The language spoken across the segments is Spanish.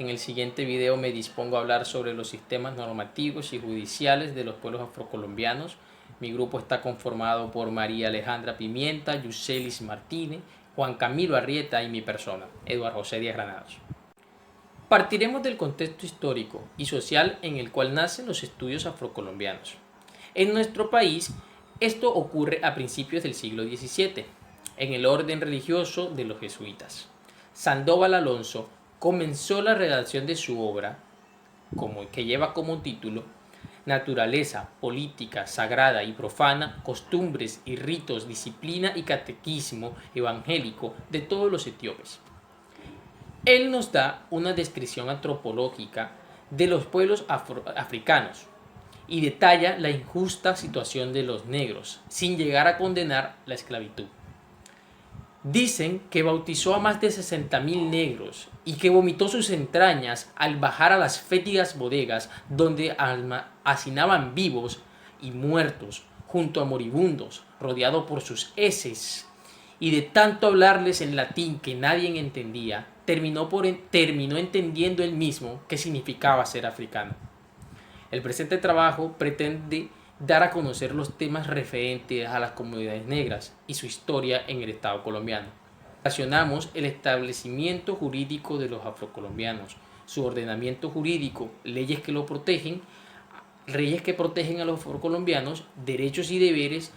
En el siguiente video me dispongo a hablar sobre los sistemas normativos y judiciales de los pueblos afrocolombianos. Mi grupo está conformado por María Alejandra Pimienta, Yuselis Martínez, Juan Camilo Arrieta y mi persona, Eduardo José Díaz Granados. Partiremos del contexto histórico y social en el cual nacen los estudios afrocolombianos. En nuestro país, esto ocurre a principios del siglo XVII, en el orden religioso de los jesuitas. Sandoval Alonso comenzó la redacción de su obra, que lleva como título Naturaleza, política, sagrada y profana, costumbres y ritos, disciplina y catequismo evangélico de todos los etíopes. Él nos da una descripción antropológica de los pueblos africanos y detalla la injusta situación de los negros, sin llegar a condenar la esclavitud. Dicen que bautizó a más de 60.000 negros y que vomitó sus entrañas al bajar a las fétidas bodegas donde hacinaban vivos y muertos junto a moribundos, rodeado por sus heces. Y de tanto hablarles en latín que nadie entendía, terminó entendiendo él mismo qué significaba ser africano. El presente trabajo pretende dar a conocer los temas referentes a las comunidades negras y su historia en el Estado colombiano. Relacionamos el establecimiento jurídico de los afrocolombianos, su ordenamiento jurídico, leyes que protegen a los afrocolombianos, derechos y deberes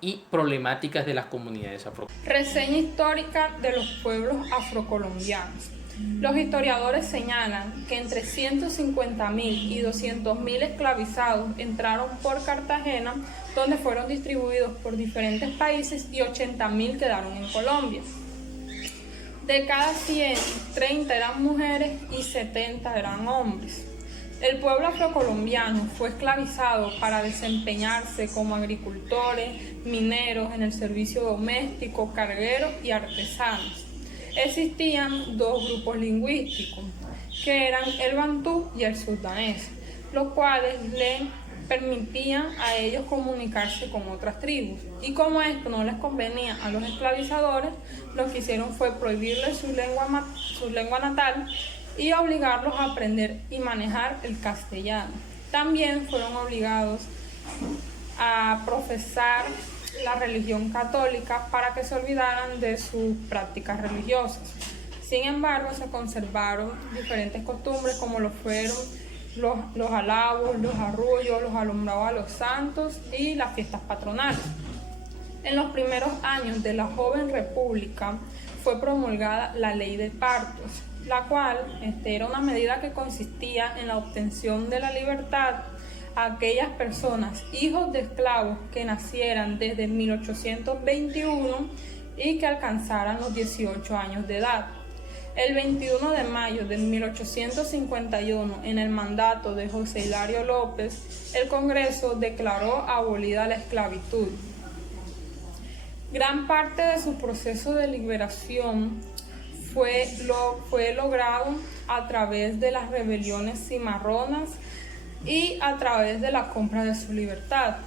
y problemáticas de las comunidades afrocolombianas. Reseña histórica de los pueblos afrocolombianos. Los historiadores señalan que entre 150.000 y 200.000 esclavizados entraron por Cartagena, donde fueron distribuidos por diferentes países, y 80.000 quedaron en Colombia. De cada 100, 30 eran mujeres y 70 eran hombres. El pueblo afrocolombiano fue esclavizado para desempeñarse como agricultores, mineros, en el servicio doméstico, cargueros y artesanos. Existían dos grupos lingüísticos, que eran el bantú y el sultanés, los cuales le permitían a ellos comunicarse con otras tribus. Y como esto no les convenía a los esclavizadores, lo que hicieron fue prohibirles su lengua natal y obligarlos a aprender y manejar el castellano. También fueron obligados a profesar la religión católica para que se olvidaran de sus prácticas religiosas. Sin embargo, se conservaron diferentes costumbres como lo fueron los alabos, los arrullos, los alumbrados a los santos y las fiestas patronales. En los primeros años de la joven república fue promulgada la ley de partos, la cual era una medida que consistía en la obtención de la libertad a aquellas personas, hijos de esclavos, que nacieran desde 1821 y que alcanzaran los 18 años de edad. El 21 de mayo de 1851, en el mandato de José Hilario López, el Congreso declaró abolida la esclavitud. Gran parte de su proceso de liberación fue logrado a través de las rebeliones cimarronas y a través de la compra de su libertad,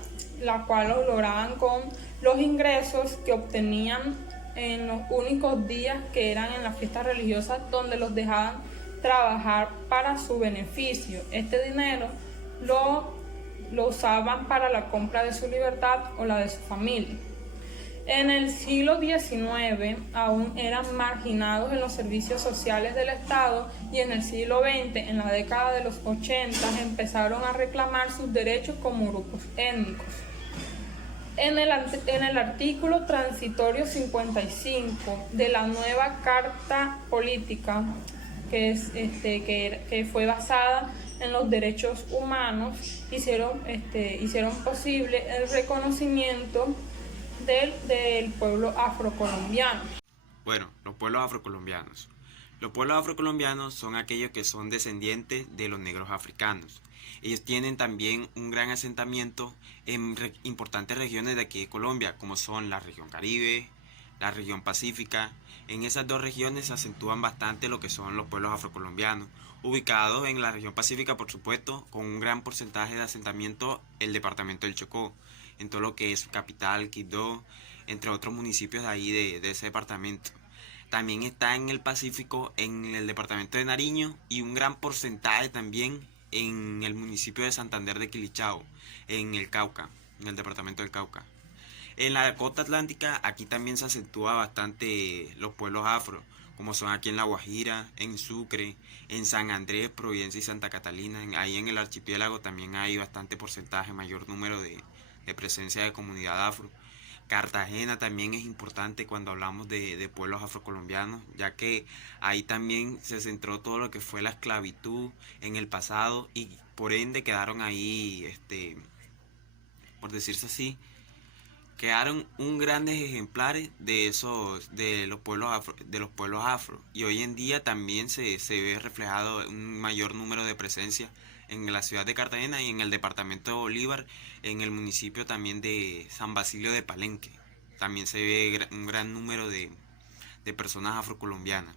la cual lo lograban con los ingresos que obtenían en los únicos días que eran en las fiestas religiosas, donde los dejaban trabajar para su beneficio. Este dinero lo usaban para la compra de su libertad o la de su familia. En el siglo XIX aún eran marginados en los servicios sociales del Estado, y en el siglo XX, en la década de los 80, empezaron a reclamar sus derechos como grupos étnicos. En el artículo transitorio 55 de la nueva Carta Política, que fue basada en los derechos humanos, hicieron posible el reconocimiento del pueblo afrocolombiano. Bueno, los pueblos afrocolombianos. Los pueblos afrocolombianos son aquellos que son descendientes de los negros africanos. Ellos tienen también un gran asentamiento en importantes regiones de aquí de Colombia, como son la región Caribe, la región Pacífica. En esas dos regiones se acentúan bastante lo que son los pueblos afrocolombianos, ubicados en la región Pacífica, por supuesto, con un gran porcentaje de asentamiento el departamento del Chocó, en todo lo que es Capital, Quibdó, entre otros municipios de ahí de ese departamento. también está en el Pacífico, en el departamento de Nariño, y un gran porcentaje también en el municipio de Santander de Quilichao, en el Cauca, en el departamento del Cauca. En la costa atlántica, aquí también se acentúa bastante los pueblos afro, como son aquí en La Guajira, en Sucre, en San Andrés, Providencia y Santa Catalina. Ahí en el archipiélago también hay bastante porcentaje, mayor número de presencia de comunidad afro. Cartagena también es importante cuando hablamos de pueblos afrocolombianos, ya que ahí también se centró todo lo que fue la esclavitud en el pasado y por ende quedaron ahí, por decirse así, quedaron un grandes ejemplares de los pueblos afro, y hoy en día también se ve reflejado un mayor número de presencia en la ciudad de Cartagena y en el departamento de Bolívar, en el municipio también de San Basilio de Palenque. También se ve un gran número de personas afrocolombianas.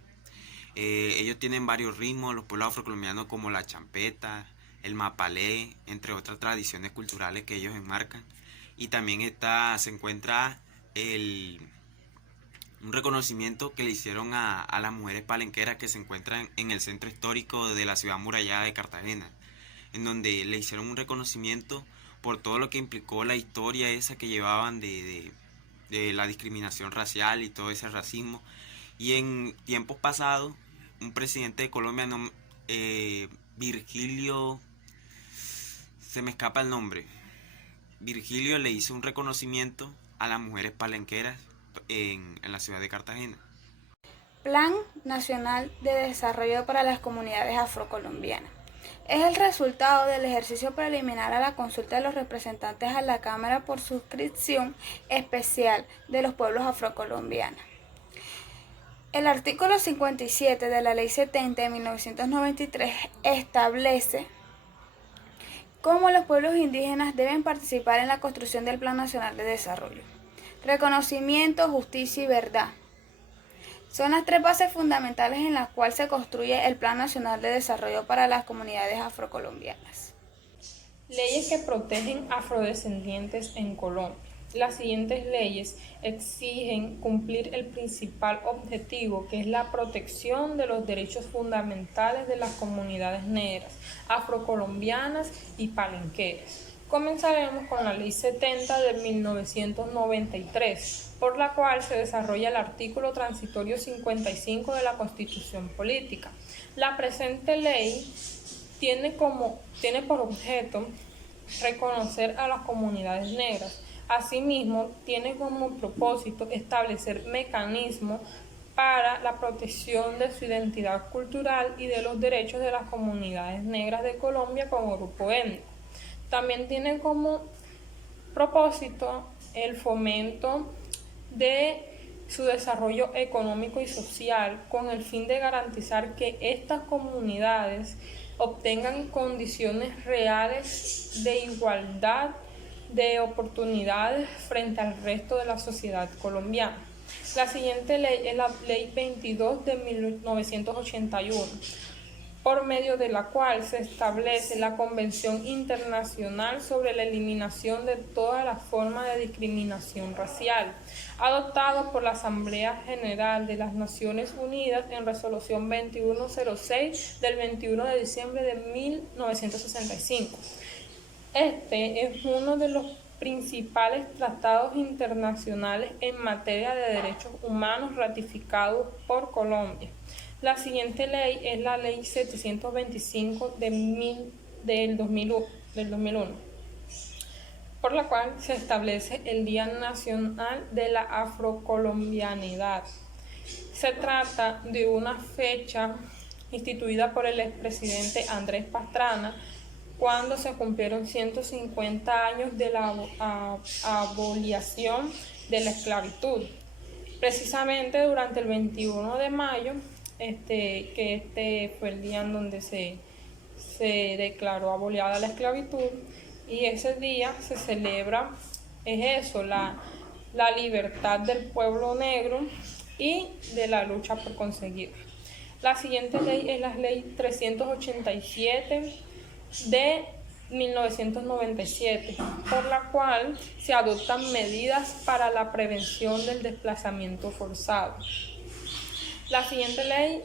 Ellos tienen varios ritmos, los pueblos afrocolombianos, como la champeta, el mapalé, entre otras tradiciones culturales que ellos enmarcan. Y también se encuentra un reconocimiento que le hicieron a las mujeres palenqueras que se encuentran en el centro histórico de la ciudad murallada de Cartagena, en donde le hicieron un reconocimiento por todo lo que implicó la historia esa que llevaban de la discriminación racial y todo ese racismo. Y en tiempos pasados, un presidente de Colombia, Virgilio, se me escapa el nombre, Virgilio le hizo un reconocimiento a las mujeres palenqueras en la ciudad de Cartagena. Plan Nacional de Desarrollo para las Comunidades Afrocolombianas. Es el resultado del ejercicio preliminar a la consulta de los representantes a la Cámara por suscripción especial de los pueblos afrocolombianos. El artículo 57 de la Ley 70 de 1993 establece cómo los pueblos indígenas deben participar en la construcción del Plan Nacional de Desarrollo. Reconocimiento, justicia y verdad son las tres bases fundamentales en las cuales se construye el Plan Nacional de Desarrollo para las comunidades afrocolombianas. Leyes que protegen afrodescendientes en Colombia. Las siguientes leyes exigen cumplir el principal objetivo, que es la protección de los derechos fundamentales de las comunidades negras, afrocolombianas y palenqueras. Comenzaremos con la Ley 70 de 1993, por la cual se desarrolla el artículo transitorio 55 de la Constitución Política. La presente ley tiene por objeto reconocer a las comunidades negras. Asimismo, tiene como propósito establecer mecanismos para la protección de su identidad cultural y de los derechos de las comunidades negras de Colombia como grupo étnico. También tiene como propósito el fomento de su desarrollo económico y social, con el fin de garantizar que estas comunidades obtengan condiciones reales de igualdad de oportunidades frente al resto de la sociedad colombiana. La siguiente ley es la Ley 22 de 1981, por medio de la cual se establece la Convención Internacional sobre la Eliminación de todas las formas de discriminación racial, adoptado por la Asamblea General de las Naciones Unidas en Resolución 2106 del 21 de diciembre de 1965. Este es uno de los principales tratados internacionales en materia de derechos humanos ratificados por Colombia. La siguiente ley es la Ley 725 del 2001, por la cual se establece el Día Nacional de la Afrocolombianidad. Se trata de una fecha instituida por el expresidente Andrés Pastrana cuando se cumplieron 150 años de la abolición de la esclavitud. Precisamente durante el 21 de mayo, que fue el día en donde se declaró abolida la esclavitud, y ese día se celebra, la libertad del pueblo negro y de la lucha por conseguirla. La siguiente ley es la Ley 387 de 1997, por la cual se adoptan medidas para la prevención del desplazamiento forzado. La siguiente ley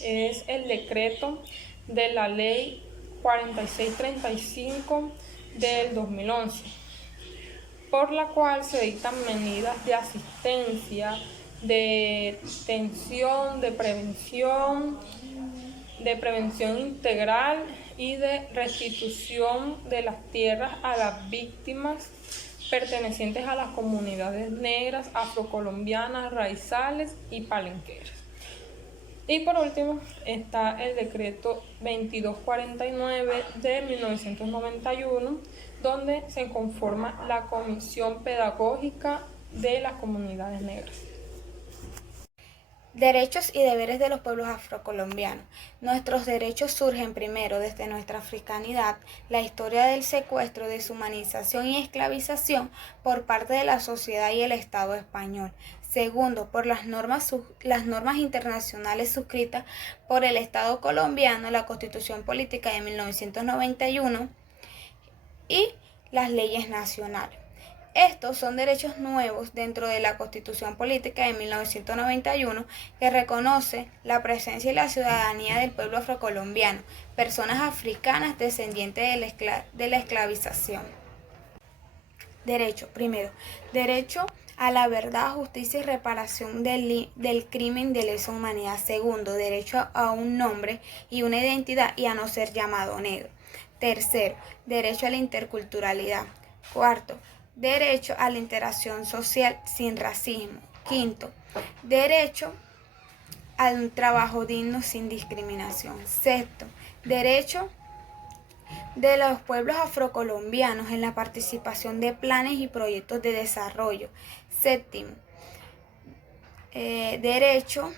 es el decreto de la ley 4635 del 2011, por la cual se dictan medidas de asistencia, de detención, de prevención integral y de restitución de las tierras a las víctimas pertenecientes a las comunidades negras, afrocolombianas, raizales y palenqueras. Y por último está el decreto 2249 de 1991, donde se conforma la Comisión Pedagógica de las Comunidades Negras. Derechos y deberes de los pueblos afrocolombianos. Nuestros derechos surgen primero desde nuestra africanidad, la historia del secuestro, deshumanización y esclavización por parte de la sociedad y el Estado español. Segundo, por las normas internacionales suscritas por el Estado colombiano, la Constitución Política de 1991 y las leyes nacionales. Estos son derechos nuevos dentro de la Constitución Política de 1991 que reconoce la presencia y la ciudadanía del pueblo afrocolombiano, personas africanas descendientes de la esclavización. Derecho, primero, derecho a la verdad, justicia y reparación del crimen de lesa humanidad. Segundo, derecho a un nombre y una identidad y a no ser llamado negro. Tercero, derecho a la interculturalidad. Cuarto, derecho a la interacción social sin racismo. Quinto, derecho a un trabajo digno sin discriminación. Sexto, derecho de los pueblos afrocolombianos en la participación de planes y proyectos de desarrollo. Séptimo, derecho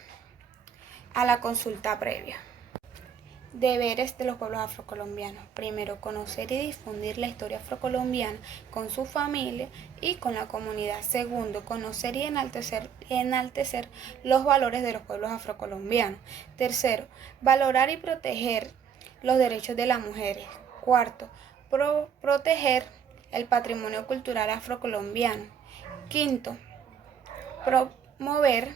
a la consulta previa. Deberes de los pueblos afrocolombianos. Primero, conocer y difundir la historia afrocolombiana con su familia y con la comunidad. Segundo, conocer y enaltecer los valores de los pueblos afrocolombianos. Tercero, valorar y proteger los derechos de las mujeres. Cuarto, proteger el patrimonio cultural afrocolombiano. Quinto, promover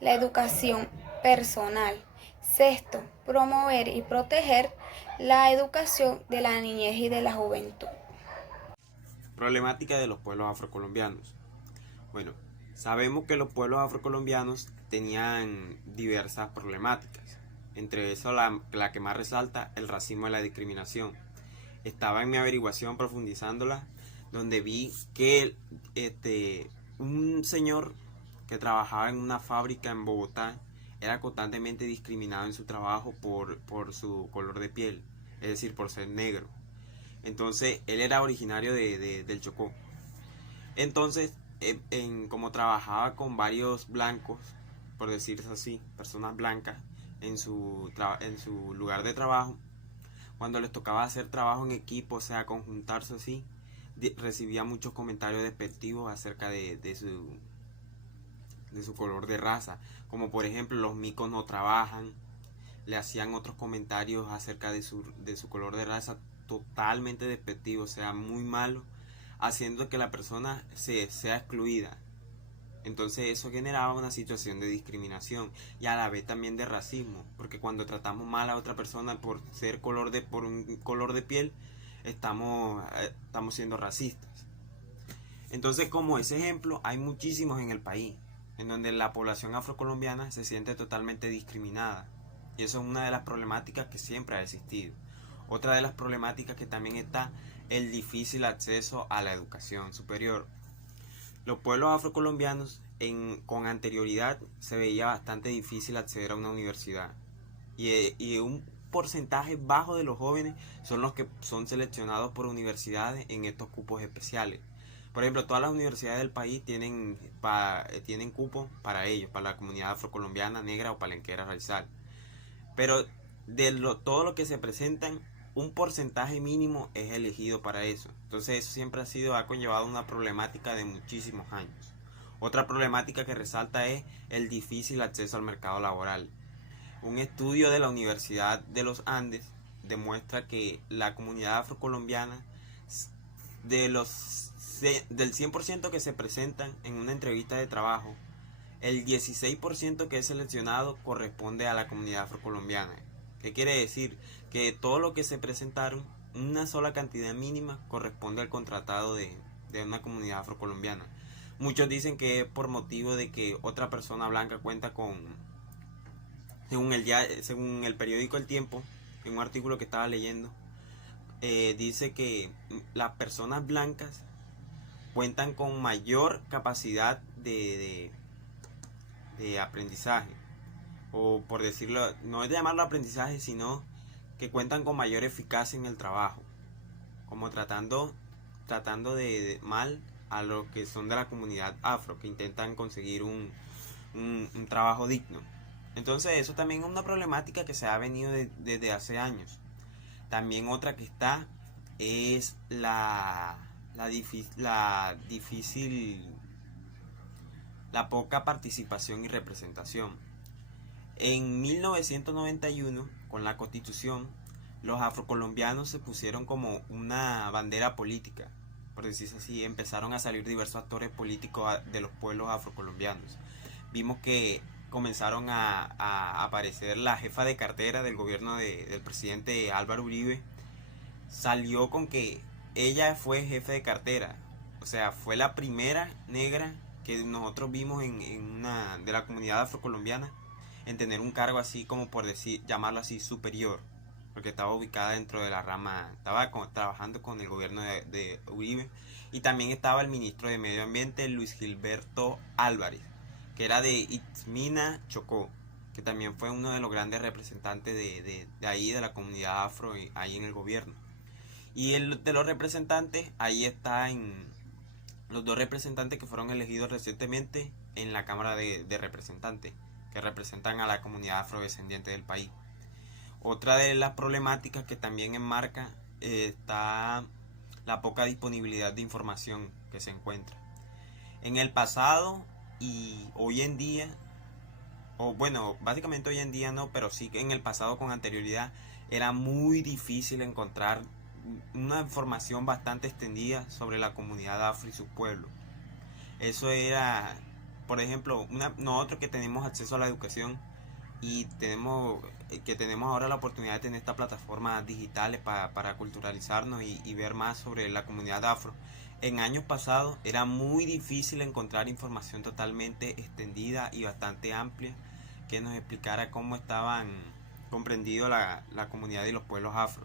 la educación personal. Sexto, promover y proteger la educación de la niñez y de la juventud. Problemática de los pueblos afrocolombianos. Bueno, sabemos que los pueblos afrocolombianos tenían diversas problemáticas. Entre eso la que más resalta, el racismo y la discriminación. Estaba en mi averiguación profundizándola, donde vi que un señor que trabajaba en una fábrica en Bogotá era constantemente discriminado en su trabajo por su color de piel, es decir, por ser negro. Entonces, él era originario del Chocó. Entonces, como trabajaba con varios blancos, por decirse así, personas blancas, en su lugar de trabajo, cuando les tocaba hacer trabajo en equipo, o sea, conjuntarse así, recibía muchos comentarios despectivos acerca de su color de raza, como por ejemplo los micos no trabajan, le hacían otros comentarios acerca de su color de raza totalmente despectivos, o sea, muy malo, haciendo que la persona sea excluida. Entonces eso generaba una situación de discriminación y a la vez también de racismo, porque cuando tratamos mal a otra persona por un color de piel, estamos siendo racistas. Entonces, como ese ejemplo, hay muchísimos en el país en donde la población afrocolombiana se siente totalmente discriminada, y eso es una de las problemáticas que siempre ha existido. Otra de las problemáticas que también está el difícil acceso a la educación superior. Los pueblos afrocolombianos con anterioridad se veía bastante difícil acceder a una universidad, y un porcentaje bajo de los jóvenes son los que son seleccionados por universidades en estos cupos especiales. Por ejemplo, todas las universidades del país tienen cupos para ellos, para la comunidad afrocolombiana, negra o palenquera raizal. Pero todo lo que se presentan, un porcentaje mínimo es elegido para eso. Entonces eso siempre ha conllevado una problemática de muchísimos años. Otra problemática que resalta es el difícil acceso al mercado laboral. Un estudio de la Universidad de los Andes demuestra que la comunidad afrocolombiana, del 100% que se presentan en una entrevista de trabajo, El 16% que es seleccionado corresponde a la comunidad afrocolombiana. ¿Qué quiere decir? Que todo lo que se presentaron, una sola cantidad mínima, corresponde al contratado de una comunidad afrocolombiana. Muchos dicen que es por motivo de que otra persona blanca cuenta con, según el periódico El Tiempo, en un artículo que estaba leyendo, dice que las personas blancas cuentan con mayor capacidad de aprendizaje, o por decirlo, no es de llamarlo aprendizaje, sino que cuentan con mayor eficacia en el trabajo, como tratando de mal a los que son de la comunidad afro, que intentan conseguir un trabajo digno. Entonces eso también es una problemática que se ha venido desde hace años. También otra que está es la poca participación y representación. En 1991, con la Constitución, los afrocolombianos se pusieron como una bandera política, por decirlo así. Empezaron a salir diversos actores políticos de los pueblos afrocolombianos. Vimos que comenzaron a aparecer la jefa de cartera del gobierno del presidente Álvaro Uribe. Salió con que ella fue jefe de cartera, o sea, fue la primera negra que nosotros vimos de la comunidad afrocolombiana en tener un cargo así, como por decir, llamarlo así, superior, porque estaba ubicada dentro de la rama, trabajando con el gobierno de Uribe. Y también estaba el ministro de Medio Ambiente, Luis Gilberto Álvarez, que era de Itzmina, Chocó, que también fue uno de los grandes representantes de ahí, de la comunidad afro, ahí en el gobierno. Y de los representantes, ahí están los dos representantes que fueron elegidos recientemente en la Cámara de Representantes, que representan a la comunidad afrodescendiente del país. Otra de las problemáticas que también enmarca está la poca disponibilidad de información que se encuentra. En el pasado y hoy en día, o bueno, básicamente hoy en día no, pero sí que en el pasado con anterioridad era muy difícil encontrar una información bastante extendida sobre la comunidad afro y sus pueblos. Eso era, por ejemplo, nosotros que tenemos acceso a la educación y tenemos ahora la oportunidad de tener estas plataformas digitales para culturalizarnos y ver más sobre la comunidad afro. En años pasados era muy difícil encontrar información totalmente extendida y bastante amplia que nos explicara cómo estaban comprendidos la comunidad y los pueblos afro.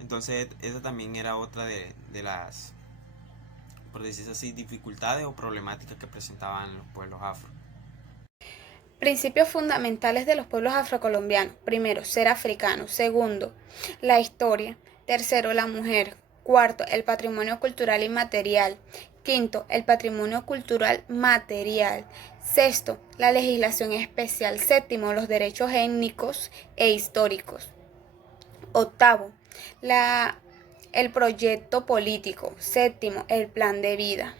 Entonces esa también era otra de las, por decirlo así, dificultades o problemáticas que presentaban los pueblos afro. Principios fundamentales de los pueblos afrocolombianos. Primero, ser africano. Segundo, la historia. Tercero, la mujer. Cuarto, el patrimonio cultural inmaterial. Quinto, el patrimonio cultural material. Sexto, la legislación especial. Séptimo, los derechos étnicos e históricos. Octavo, el proyecto político. Séptimo, el plan de vida.